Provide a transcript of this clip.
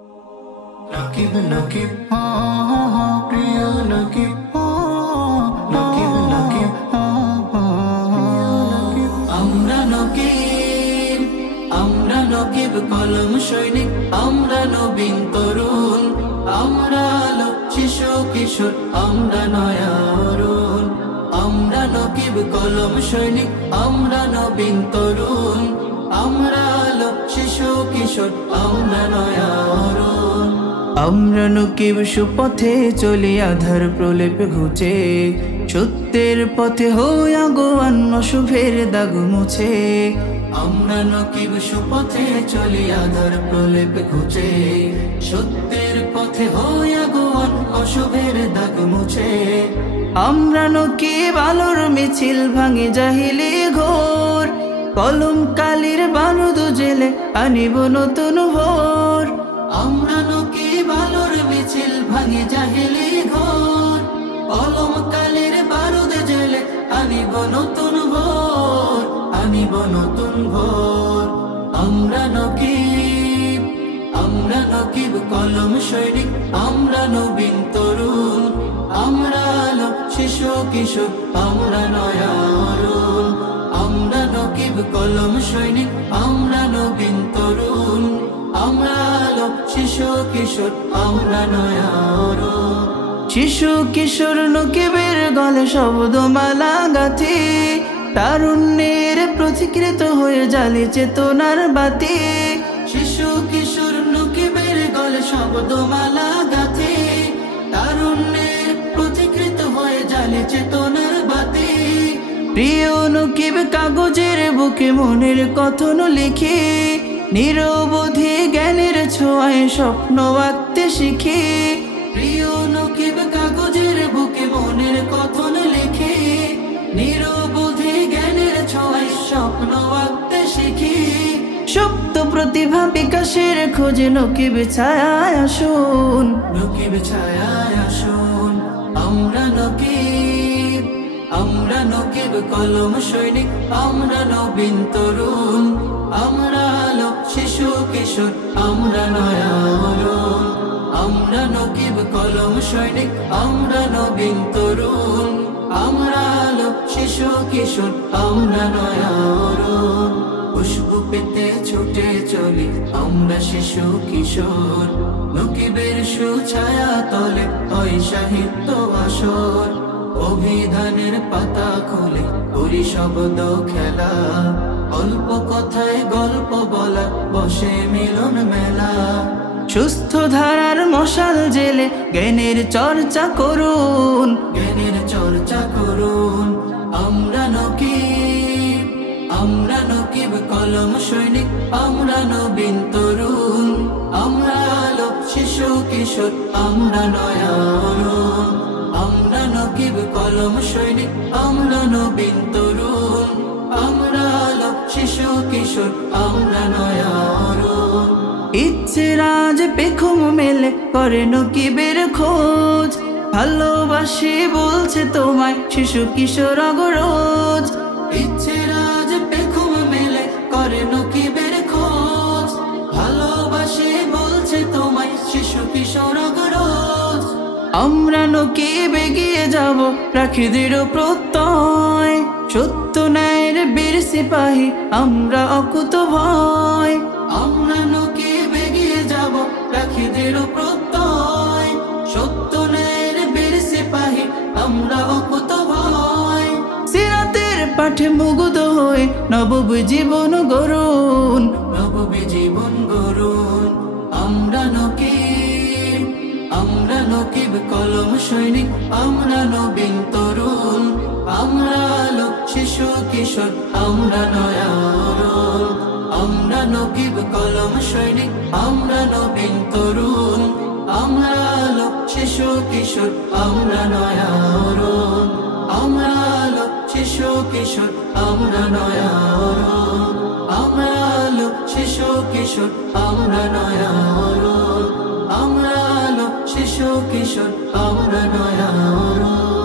নকিব নকিব প্রিয় নকিব নকিব নকিব আমরা নকিব কলম সৈনিক আমরা নবীন তরুণ আমরা আলো শিশু কিশোর আমরা নয়া অরুণ আমরা নকিব কলম সৈনিক আমরা নবীন তরুণ আমরা আলো শিশু কিশোর আমরা নয়া অরুণ আমরা নকিব সুপথে চলি আধার প্রলেপ ঘুচে সত্যের পথে হই আগুয়ান অশুভের দাগ মুছে আমরা নকিব সুপথে চলি আধার প্রলেপ ঘুচে সত্যের পথে হই আগুয়ান অশুভের দাগ মুছে আমরা নকিব আলোর মিছিল ভাঙে জাহিলি ঘোর কলম কালির বারুদ জেলে আনিব নতুন ভোর আমরা নকিব আলোর মিছিল ভাঙে জাহিলি ঘোর কলম কালির বারুদ জেলে আনিব নতুন ভোর আনিব নতুন ভোর আমরা নকিব কলম সৈনিক আমরা নবীন তরুণ আমরা আলো শিশু কিশোর আমরা নয়া অরুণ আমরা নকিব কলম সৈনিক আমরা নবীন তরুণ আমরা আলো শিশু কিশোর আমরা নয়া অরুণ শিশু কিশোর নকিবের গলে শব্দমালা গাথি তারুণ্যের প্রতিকৃত হয়ে জ্বালে চেতনার বাতি শিশু কিশোর নকিবের গলে শব্দমালা গাথি তারুণ্যের প্রতিকৃত হয়ে জ্বালে চেতনার বাতি প্রিয় নকিব কাগজের বুকে মনের কথন লিখি নিরবধি জ্ঞানের ছোঁয়ায় স্বপ্ন আঁকতে শিখি প্রিয় নকিব কাগজের বুকে মনের কথন লিখি নিরবধি জ্ঞানের ছোঁয়ায় স্বপ্ন আঁকতে শিখি সুপ্ত প্রতিভা বিকাশের খোঁজে নকিব ছায়ায় আসুন নকিব ছায়ায় আসুন আমরা নকিব কলম সৈনিক আমরা নবীন তরুণ আমরা আলো শিশু কিশোর আমরা নয়া অরুণ আমরা নকিব কলম সৈনিক আমরা নবীন তরুণ আমরা আলো শিশু কিশোর আমরা নয়া অরুণ খুশবু পেতে ছুটে চলি আমরা শিশু কিশোর নকিবের সুছায়া তলে হয় সাহিত্য আসর অভিধানের পাতা খুলে করি শব্দ খেলা অল্প কথায় গল্প বলা বসে মিলন মেলা সুস্থ ধারার মশাল জেলে জ্ঞানের চর্চা করুন জ্ঞানের চর্চা করুন আমরা নকিব কলম সৈনিক আমরা নবীন তরুণ আমরা আলো শিশু কিশোর আমরা নয়া অরুণ আমরা নকিব কলম সৈনিক আমরা নবীন তরুণ আমরা আলো শিশু কিশোর আমরা নয়া অরুণ ইচ্ছে রাজ পেখম মেলে করে নকিবের খোঁজ ভালোবাসি বলছে তোমায় শিশু কিশোর অগরোজ ইচ্ছে রাজ পেখম মেলে করে নকিবের খোঁজ ভালোবাসি বলছে তোমায় শিশু কিশোর অগরোজ আমরা নকিব এগিয়ে যাব রাখি দৃঢ় প্রত্যয় সত্য ন্যায়ের বীর সিপাহী আমরা অকুত ভয় আমরা নকিব এগিয়ে যাব রাখি দৃঢ় প্রত্যয় সত্য ন্যায়ের বীর সিপাহী আমরা অকুত ভয় সিরাতের পাঠে মুগ্ধ হয়ে নবব জীবন গড়ুন আমরা নকিব কলম সৈনিক আমরা নবীন তরুণ আমরা আলো শিশু কিশোর আমরা নয়া অরুণ আমরা নকিব কলম সৈনিক আমরা নবীন তরুণ আমরা আলো শিশু কিশোর আমরা নয়া অরুণ আমরা আলো শিশু কিশোর আমরা নয়া অরুণ আমরা আলো শিশু কিশোর আমরা নয়া অরুণ আমরা আলো শিশু কিশোর আমরা নয়া অরুণ।